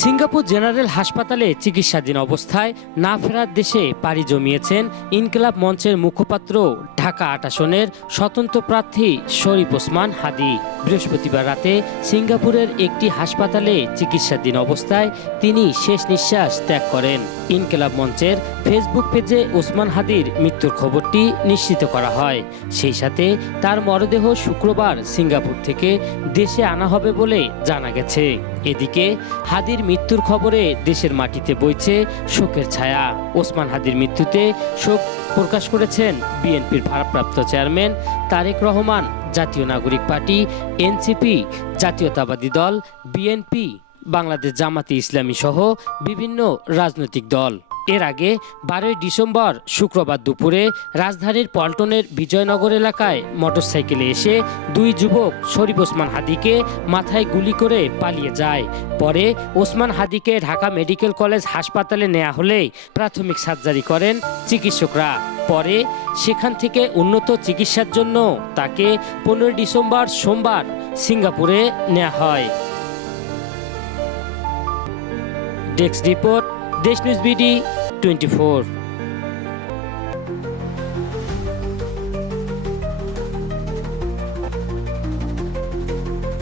Singapore general হাসপাতালে চিকিৎসাধীন অবস্থায় না ফেরার দেশে পাড়ি জমিয়েছেন ইনকিলাব মঞ্চের মুখপাত্র ঢাকা ৮ আসনের স্বতন্ত্র প্রার্থী শরীফ ওসমান হাদী। বৃহস্পতিবার রাতে সিঙ্গাপুরের একটি হাসপাতালে চিকিৎসাধীন অবস্থায় তিনি শেষ নিঃশ্বাস ত্যাগ করেন। ইনকিলাব মঞ্চের ফেসবুক পেজে ওসমান হাদীর মৃত্যুর খবরটি নিশ্চিত করা হয়। সেই সাথে তার মরদেহ শুক্রবার সিঙ্গাপুর থেকে দেশে আনা হবে বলে জানা গেছে। এদিকে হাদীর মৃত্যুর খবরে দেশের মাটিতে বইছে শোকের ছায়া। ওসমান হাদীর মৃত্যুতে শোক প্রকাশ করেছেন বিএনপির ভারপ্রাপ্ত চেয়ারম্যান তারেক রহমান, জাতীয় নাগরিক পার্টি এনসিপি, জাতীয়তাবাদী দল বিএনপি, বাংলাদেশ জামাতে ইসলামী সহ বিভিন্ন রাজনৈতিক দল। এর আগে 12 ডিসেম্বর শুক্রবার দুপুরে রাজধানীর পল্টনের বিজয়নগর এলাকায় মোটরসাইকেলে এসে দুই যুবক শরীফ ওসমান হাদীকে মাথায় গুলি করে পালিয়ে যায়। পরে ওসমান হাদীকে ঢাকা মেডিকেল কলেজ হাসপাতালে নেওয়া হলে প্রাথমিক সার্জারি করেন চিকিৎসকরা। পরে সেখান থেকে উন্নত চিকিৎসার জন্য তাকে 15 ডিসেম্বর সোমবার সিঙ্গাপুরে নেওয়া হয়। ডেস্ক রিপোর্ট, দেশ নিউজ বিডি 24।